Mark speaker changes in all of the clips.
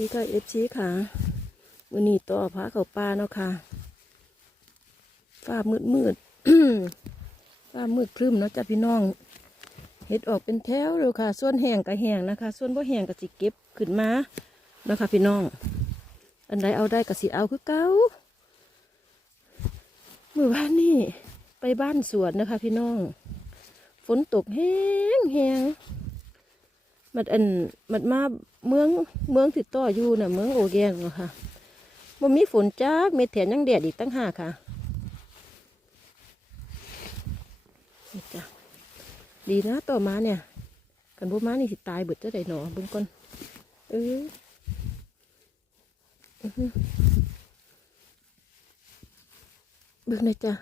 Speaker 1: ดีค่ะเอฟซีค่ะมือนี้ต่อพระเขาปลาเนาะค่ะฟ้ามืดมืดฟ้ามืดครึ้มเนาะจ้าพี่น้อง เห็ดออกเป็นแถวเลยค่ะ ส่วนแห้งกับแห้งนะคะ ส่วนบ่แห้งก็สิเก็บขึ้นมาเนาะค่ะพี่น้อง อันใดเอาได้ก็สิเอาคือเก่าเมื่อวานนี่ไปบ้านสวนนะคะ พี่น้อง ฝนตกแห้งแห้งมันอันมันมา เมืองเมืองติดต่ออยู่น่ะเมืองโอแกงเนาะค่ะบ่มีฝนจ้ากเม็ดแถนยังแดดอีกตั้งห้าค่ะนี่จ้ะดีนะต่อมาเนี่ย กันบ่มานี่สิตายเบิดเจ้าใดหนอบิ่งก่อนเอออื้อหือเบิ่งนะจ้ะ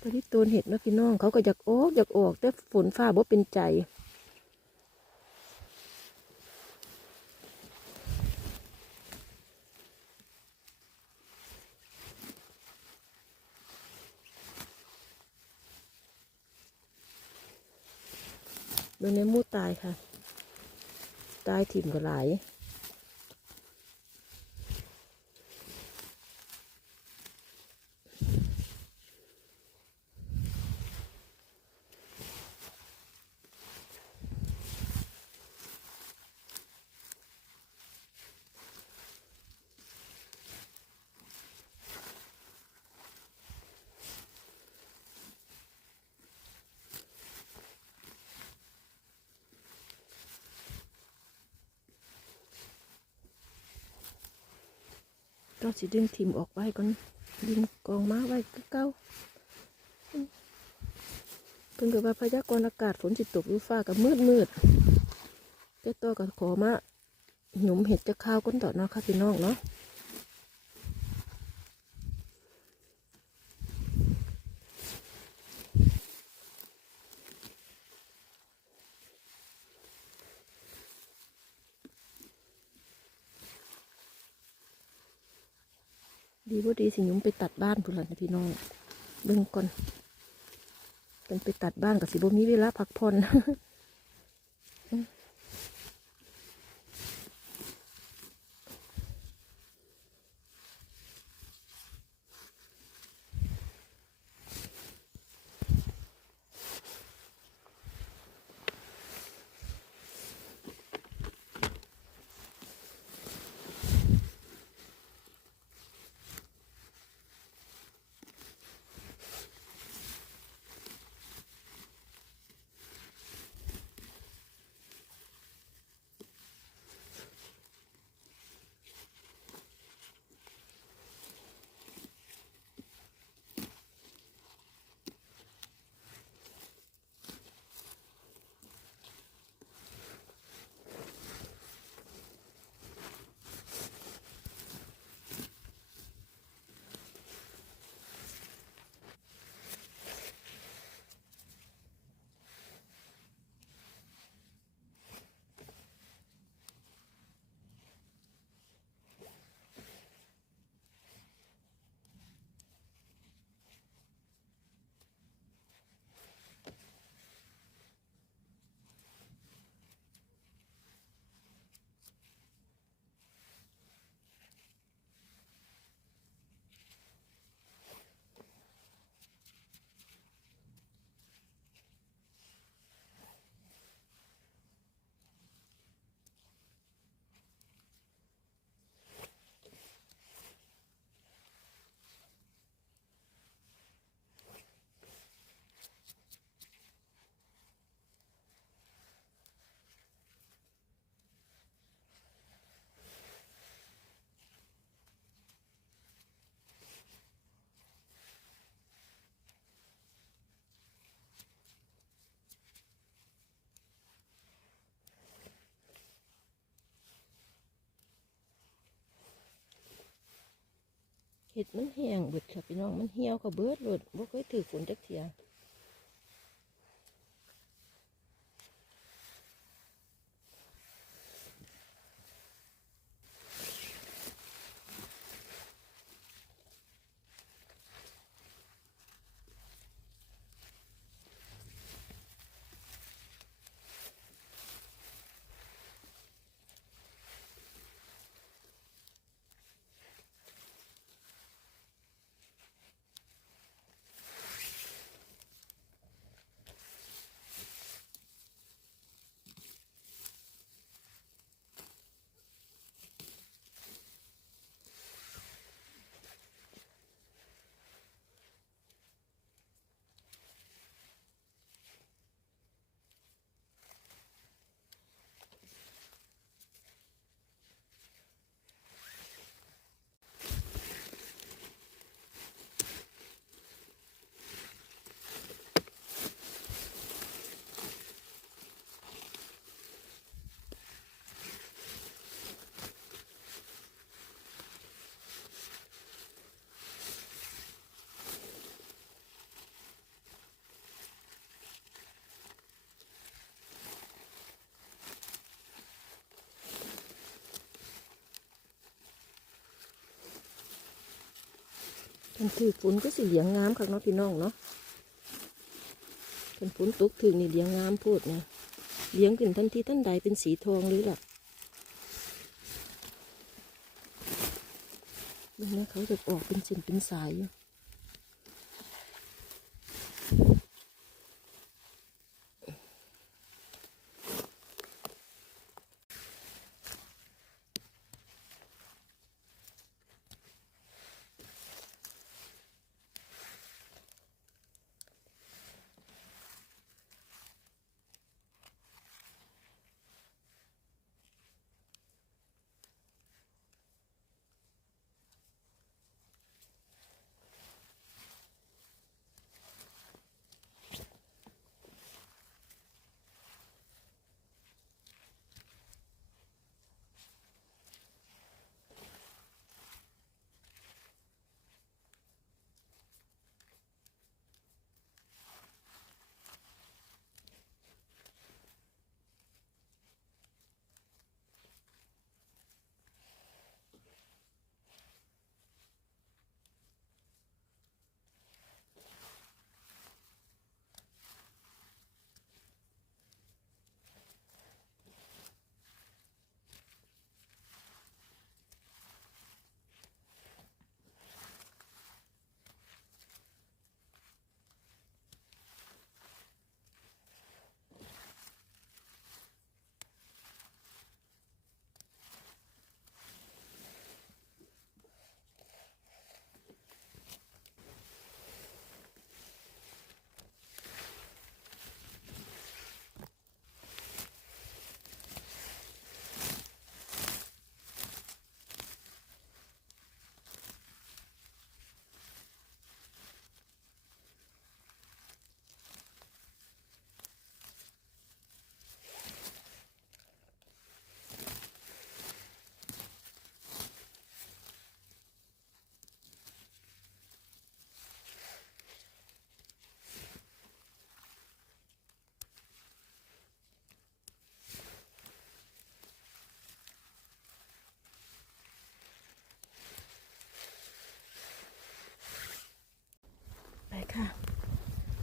Speaker 1: ตอนนี้ตัวเห็ดเนะพี่น้องเขาก็อยากออกอยากออก แต่ฝนฟ้าบ่เป็นใจ โดนในมูดตายค่ะ ตายถิ่มก็หลาย ก็สิดึงทีมออกไว้ก่อนดึงกองม้าไว้ก็เก้าเพิ่งเกิดว่าพยากรณ์อากาศฝนสิตกหรือฟ้ากับมืดมืดเจ้าตัวก็ขอมาหยุมเห็ดจะข้าวก้นต่อเนาะค่ะพี่น้องเนาะ ดีว่าดีสิหยุมไปตัดบ้านพุ่นละนพี่น้องเบิ่งก่อนเป็นไปตัดบ้านกับสิบ่มีเวลาพักผ่อน เห็ดมันแห้งเบิดค่ะพี่น้องมันเหี่ยวก็เบิดเลยบ่เคยถือฝนจักเทียันถือฝนก็สิเหลียงงามคักเนาะพี่น้องเนาะเป็นฝนตกถึงนี่เหลียงงามพูดนะเหลียงขึ้นทันทีทันใดเป็นสีทองเลยล่ะเบิ่งนะเขาจะออกเป็นเส้นเป็นสายอยู่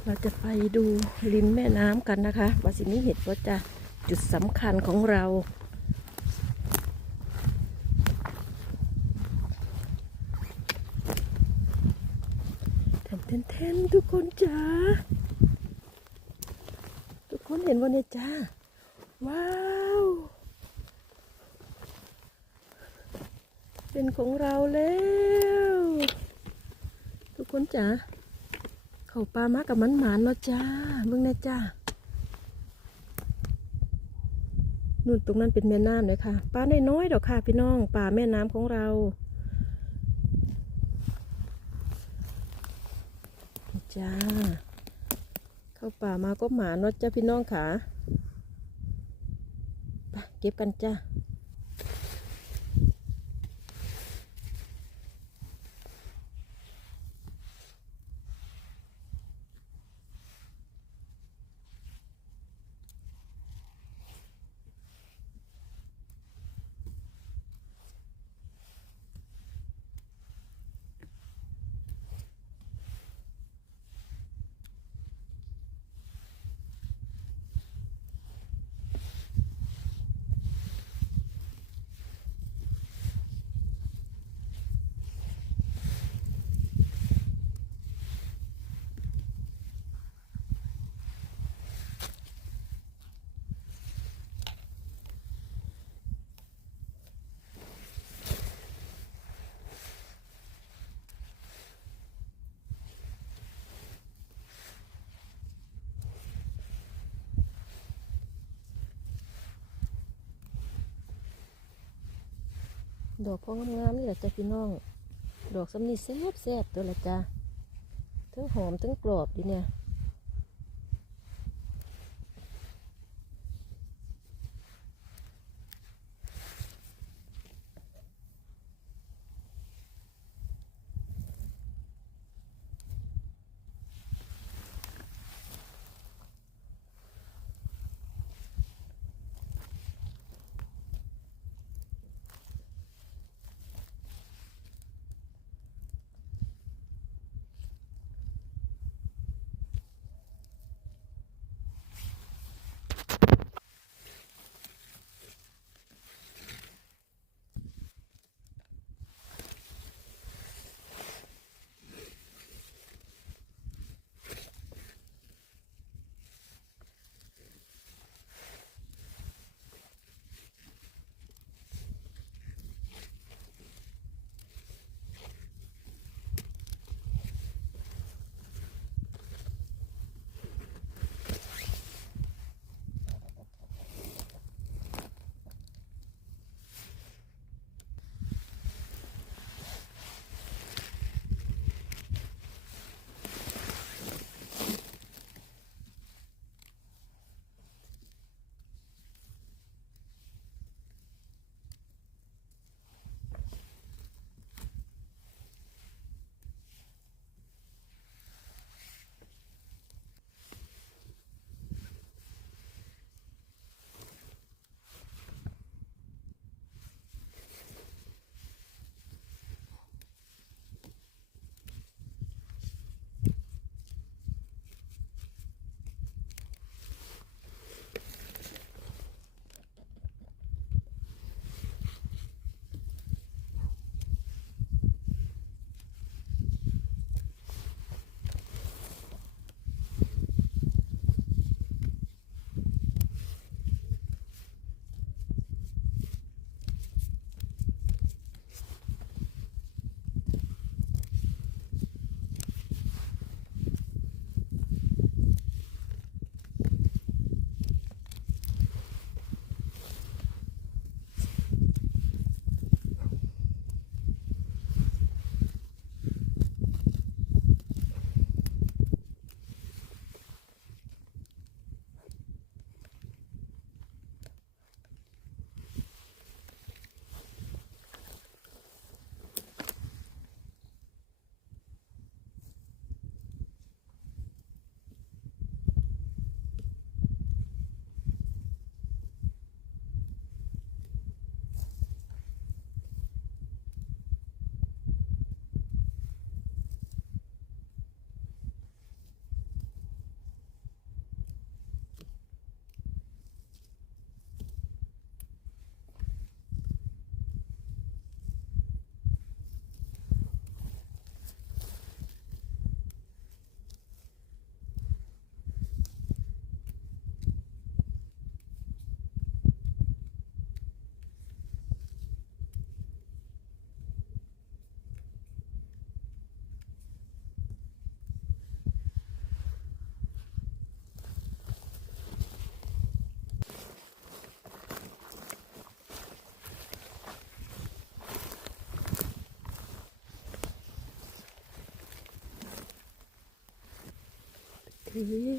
Speaker 1: เราจะไปดูริมแม่น้ำกันนะคะว่าสินี้เห็ดว่าจะจุดสำคัญของเราแทนแทนแทนทุกคนจ้าทุกคนเห็นวันนี้จ้า ว้าว เป็นของเราแล้ว ทุกคนจ้า เขาปลามากับมันหมานเนาะจ้าเบิ่งน่จ้านู่นตรงนั้นเป็นแม่น้ำเลยค่ะปลาน้อยๆดอกค่ะ พี่น้องป่าแม่น้ำของเราจ้า เข้าป่ามาก็หมาเนาะจ้าพี่น้องค่ะไปเก็บกันจ้า ดอกพองงามๆนี่แหละจ้ะพี่น้อง ดอกสำนีแซ่บแซ่บตัวละจ้ะทั้งหอมทั้งกรอบดีเนี่ย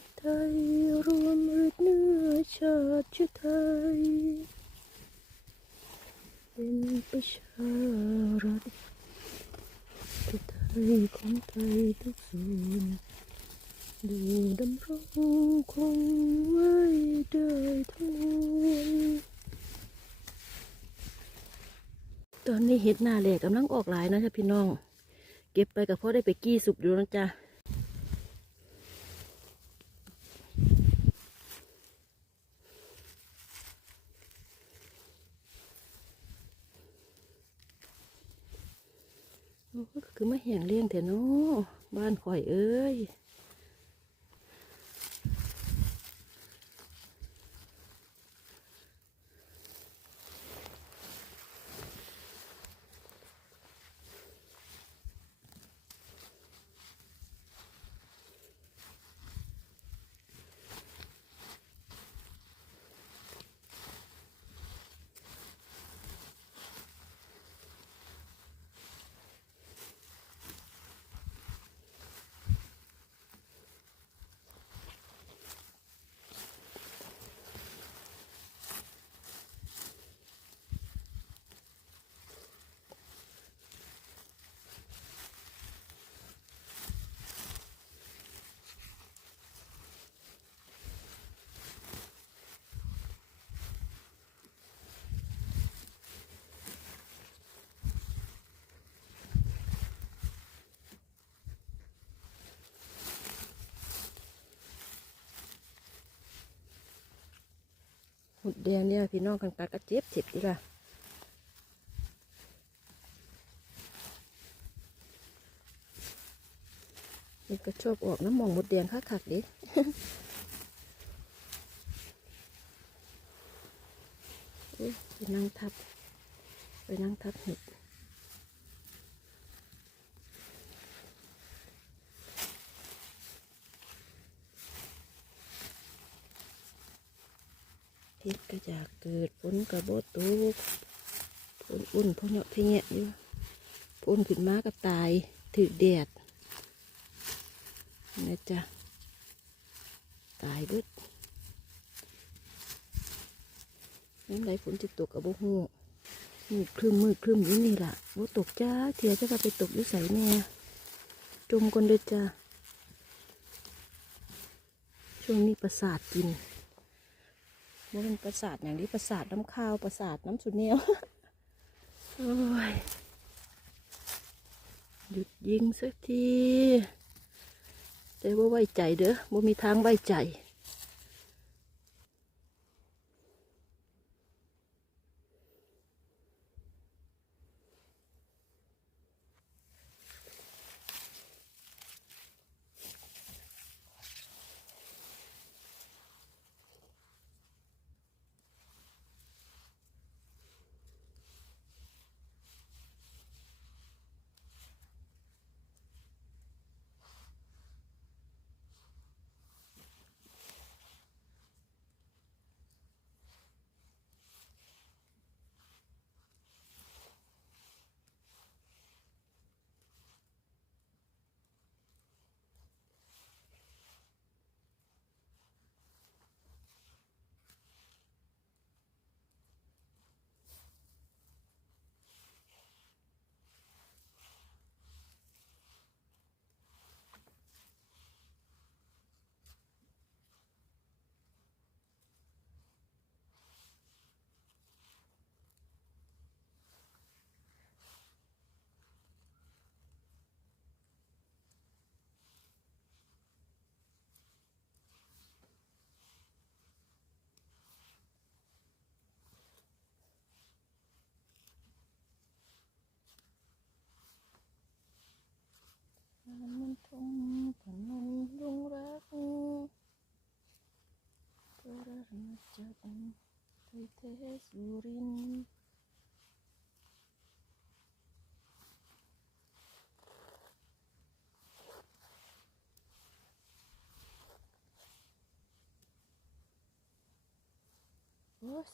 Speaker 1: ศไทยรวมฤทธิ์เนื้อชาติไทย เป็นประชารัฐประไทยของไทยทุกส่วนดูดำรงคงไว้ได้ทั้งมวลตอนนี้เห็ดหน้าแหลกกำลังออกหลายนะจ๊ะพี่น้อง เก็บไปกับพ่อได้ไปกี้สุกอยู่นะจ๊ะ โอ้ก็คือ มาแห่งเลี้ยงเถอะเนาะบ้านข่อยเอ้ย หุดแดงเนี่ยพี่น้องกันกัดกระเจ็บเจ็บดีล่ะนี่ก็ชอบออกน้ำมองหมดแดงคักคักๆดิไปนั่งทับ ไปนั่งทับเห็ดเห็ดก็อยาก เกิดฝนกระโบตูกฝนอุ่นพเหาะพะแยอยู่ฝนขึ้นมาก็ตายถือแดดนะจ๊ะตายเบิดน้ำไหลฝนจะตกกับโบหูมืดครึมมืดครึมอยู่นี่ล่ะโบตกจ้าเทียจะว่าไปตกอยู่ใสแน่จมกันเด้อจ้าช่วงนี้ประสาทกิน ว่เป็นประสาทอย่างนี้ประสาทน้ำข้าวประสาทน้ำสุเนียวโอ้ยหยุดยิงสักทีแต่ว่าไว้ใจเด้อบ่มีทางไว้ใจ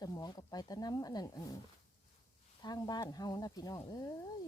Speaker 1: สมองกับไปตะน้ำอันนั้นอันทางบ้านเฮานะพี่น้องเอ้ย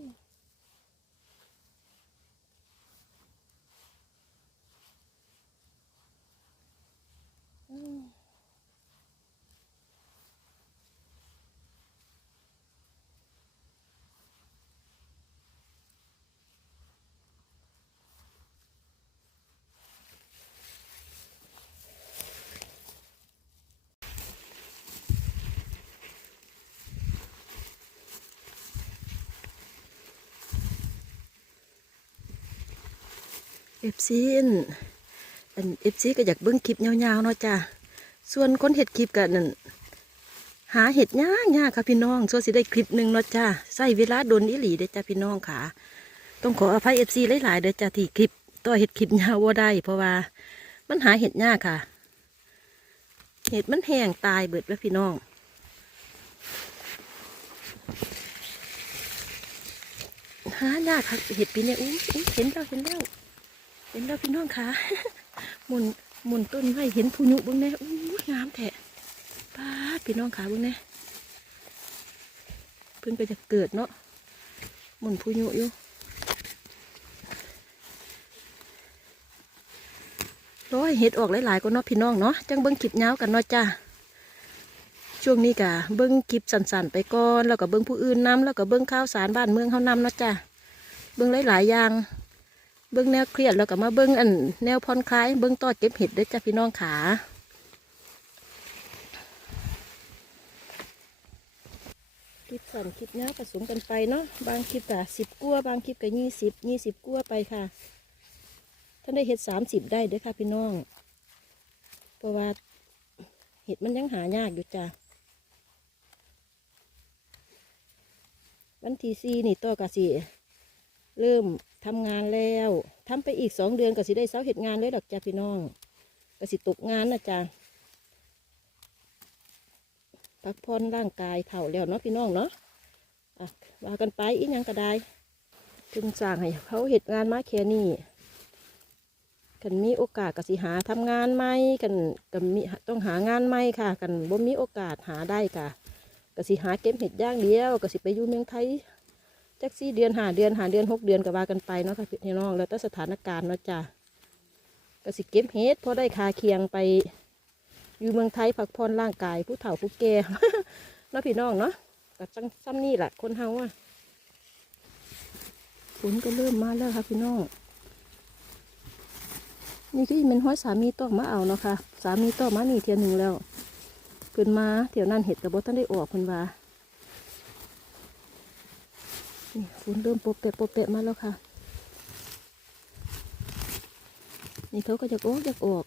Speaker 1: อฟซีนอันเอฟซีก็อยากเบิ้งคลิปยาวๆเนาะจ้าส่วนคนเห็ดคลิปกันนั่นหาเห็ดยากยากค่ะพี่น้องส่วนสิได้คลิปหนึ่งเนาะจ้าใส่เวลาโดนอิหลีเด้จ้าพี่น้องค่ะ ต้องขออภัยเอฟซีหลายๆเด้จ้าที่คลิปต่อเห็ดคลิปยาวว่าได้ เพราะว่ามันหาเห็ดยากค่ะ เห็ดมันแห้งตายเบิดแล้วพี่น้องหายากค่ะเห็ดปีนี้อู้เห็นแล้วเห็นแล้ว เห็นแล้วพี่น้องคะหมุนหมุนต้นไม้เห็นผู้ยุบ้างแน่อู้งามแท้ป้าพี่น้องขาบ้างแน่เพิ่งก็จะเกิดเนาะหมุนผู้ยุอยู่ร้อยเห็ดออกหลายๆก็เนาะพี่น้องเนาะจังเบิ้งคลิปเงากันเนาะจ้าช่วงนี้กะเบิ้งคลิปสั้นๆไปก่อนแล้วก็เบิ้งผู้อื่นนำแล้วก็เบิ้งข่าวสารบ้านเมืองเขานำเนาะจ้าเบิ้งหลายๆอย่าง เบิ้งแนวเครียดแล้วก็มาเบิ้งอันแนวผ่อนคลาย เบิ้งต่อเก็บเห็ดด้อจ้าพี่น้องขาคลิปสั้นคลิปเนี้ยผสมกันไปเนาะบางคลิปก็สิบกัวบางคลิปก็ยี่สิบยี่สิบกัวไปค่ะท่านได้เห็ดสามสิบได้เด้อค่ะพี่น้องเพราะว่าเห็ดมันยังหายากอยู่จ้าวันที่สี่นี่ต่อกะสิ เริ่มทำงานแล้วทำไปอีกสองเดือนก็สิได้เสาเห็ดงานเลยดอกจ้าพี่น้องก็สิตกงานนะจ้าพักผ่อนร่างกายเถ่าแล้วเนาะพี่น้องเนาะอะว่ากันไปอีกยังก็ได้ถึงสั่งให้เขาเห็ดงานมาแค่นี้กันมีโอกาสก็สิหาทำงานไหมกันกันมีต้องหางานไหมค่ะ กันบ่มีโอกาสหาได้ค่ะก็สิหาเก็บเห็ดย่างเดียวก็สิไปอยู่เมืองไทย จักสี่เดือนหาเดือนหาเดือนหกเดือนก็ว่ากันไปเนาะค่ะพี่น้องแล้วแต่สถานการณ์เนาะจ้ะก็สิเก็บเฮ็ดพอได้คาเคียงไป อยู่เมืองไทยพักผ่อนร่างกาย ผู้เฒ่าผู้แก่เนาะพี่น้องเนาะก็จังซ้ำนี่แหละคนเฮาอะฝนก็เริ่มมาแล้วค่ะพี่น้องนี่ที่เป็นห้อยสามีต้องมาเอาเนาะค่ะ สามีต้องมานี่เทียหนึ่งแล้วเพิ่นมาเที่ยวนั้นเห็ดกระบอท่านได้ออกเพิ่นว่า นี่ฝนเริ่มโปะเปะโปะเปะมาแล้วค่ะ นี่เขาก็จะออกจะออก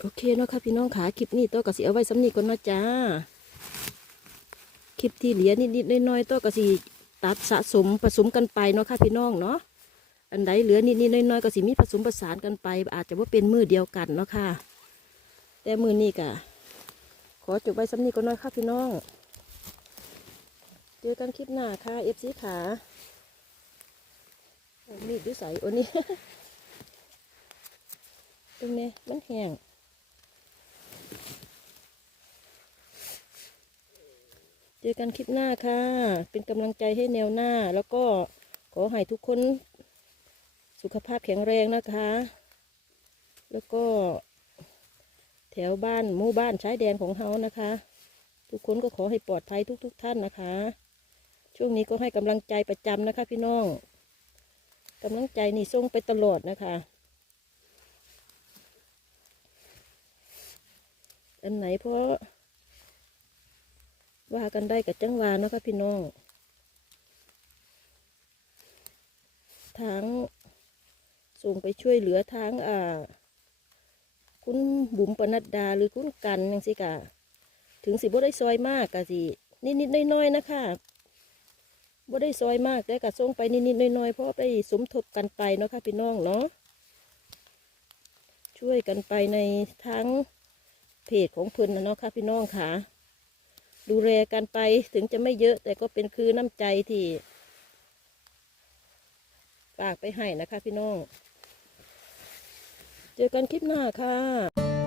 Speaker 1: โอเคเนาะค่ะพี่น้องขาคลิปนี้ตัวก็สิเอาไว้สำนีก่อนนะจ้า คลิปที่เหลือนิดๆน้อยๆตัวก็สิตัดสะสมผสมกันไปเนาะค่ะพี่น้องเนาะอันใดเหลือนิดๆน้อยๆก็สิมีผสมผสานกันไป อาจจะว่าเป็นมือเดียวกันเนาะค่ะ แต่มือนี้กะขอจบไว้สำนีก่อนเนาะค่ะพี่น้องเจอกันคลิปหน้าค่ะเอฟซีขามีดด้วยใสโอ้นี่ตรงนี้มันแห้ง เจอกันคลิปหน้าค่ะ เป็นกำลังใจให้แนวหน้า แล้วก็ขอให้ทุกคนสุขภาพแข็งแรงนะคะ แล้วก็ แถวบ้านหมู่บ้านชายแดนของเฮานะคะ ทุกคนก็ขอให้ปลอดภัยทุก ๆท่านนะคะ ช่วงนี้ก็ให้กำลังใจประจำนะคะ พี่น้องกำลังใจนี่ส่งไปตลอดนะคะ อันไหนเพราะ ว่ากันได้กับจังหวาเนาะค่ะพี่น้องทางส่งไปช่วยเหลือทางอ่า คุณบุ๋มปนัดดาหรือคุณกันยังสิกะถึงสิบ่ได้ซอยมากกะสินิดๆน้อยๆนะคะบ่ได้ซอยมากแต่กะส่งไปนิดๆน้อยๆเพราะไปสมทบกันไปเนาะค่ะพี่น้องเนาะช่วยกันไปในทางเพจของเพิ่นนะเนาะค่ะพี่น้องค่ะ ดูแลกันไปถึงจะไม่เยอะ แต่ก็เป็นคือน้ำใจที่ฝากไปให้นะคะพี่น้อง เจอกันคลิปหน้าค่ะ